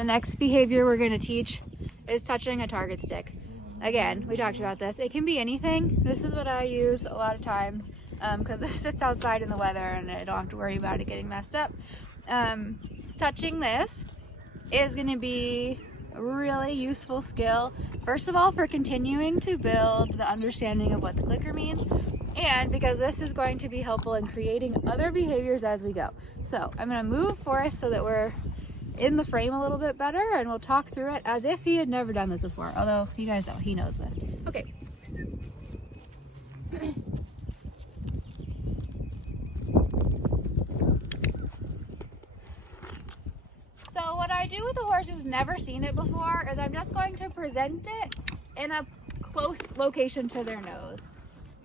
The next behavior we're going to teach is touching a target stick. Again, we talked about this. It can be anything. This is what I use a lot of times because it sits outside in the weather and I don't have to worry about it getting messed up. Touching this is going to be a really useful skill, first of all, for continuing to build the understanding of what the clicker means, and because this is going to be helpful in creating other behaviors as we go. So I'm going to move Forrest so that we're in the frame a little bit better, and we'll talk through it as if he had never done this before, although you guys don't, he knows this. Okay. So what I do with a horse who's never seen it before is I'm just going to present it in a close location to their nose.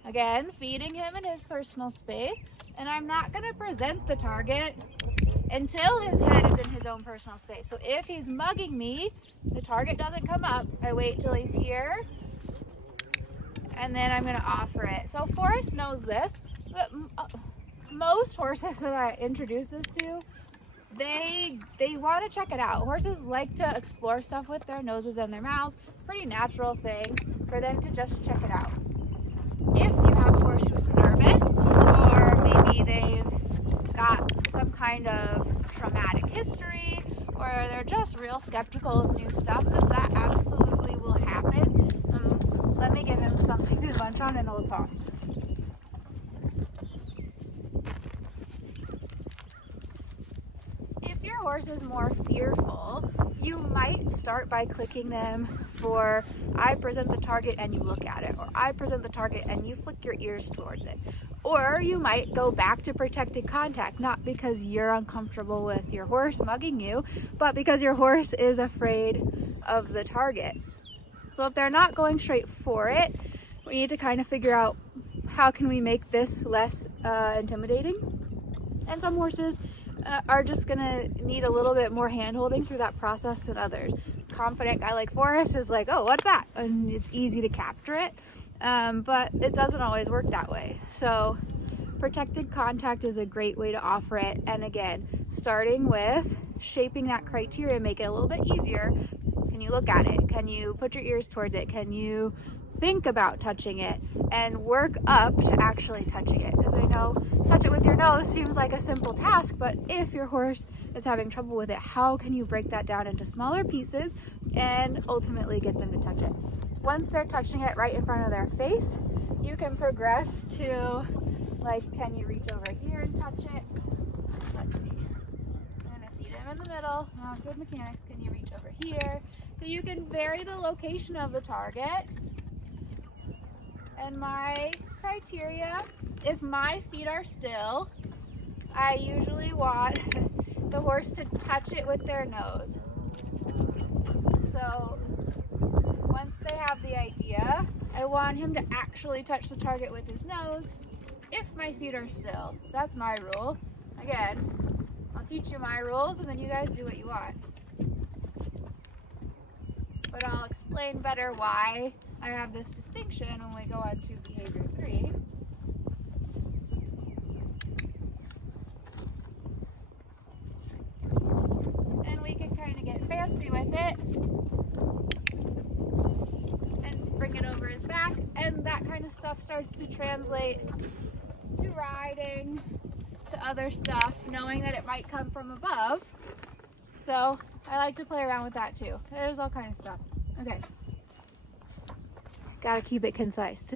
Again, feeding him in his personal space, and I'm not going to present the target until his head is in his own personal space. So if he's mugging me, the target doesn't come up. I wait till he's here, and then I'm going to offer it. So Forrest knows this, but most horses that I introduce this to, they want to check it out. Horses like to explore stuff with their noses and their mouths. Pretty natural thing for them to just check it out. If you have a horse who's nervous, or maybe they've got some kind of traumatic history, or they're just real skeptical of new stuff, because that absolutely will happen. Let me give him something to munch on and we'll talk. If your horse is more fearful, you might start by clicking them for I present the target and you look at it, or I present the target and you flick your ears towards it. Or you might go back to protected contact, not because you're uncomfortable with your horse mugging you, but because your horse is afraid of the target. So if they're not going straight for it, we need to kind of figure out how can we make this less intimidating. And some horses are just gonna need a little bit more hand-holding through that process than others. Confident guy like Forrest is like, oh, what's that? And it's easy to capture it, but it doesn't always work that way. So protected contact is a great way to offer it. And again, starting with shaping that criteria, make it a little bit easier. Can you look at it? Can you put your ears towards it? Can you think about touching it, and work up to actually touching it? Because I know touch it with your nose seems like a simple task, but if your horse is having trouble with it, how can you break that down into smaller pieces and ultimately get them to touch it? Once they're touching it right in front of their face, you can progress to, like, can you reach over here and touch it? Let's see. I'm gonna feed him in the middle. Oh, good mechanics. Can you reach over here? So you can vary the location of the target. And my criteria, if my feet are still, I usually want the horse to touch it with their nose. So once they have the idea, I want him to actually touch the target with his nose if my feet are still. That's my rule. Again, I'll teach you my rules and then you guys do what you want. But I'll explain better why I have this distinction when we go on to behavior 3. And we can kind of get fancy with it and bring it over his back, and that kind of stuff starts to translate to riding, to other stuff, knowing that it might come from above. So I like to play around with that too. There's all kind of stuff. Okay. Gotta keep it concise.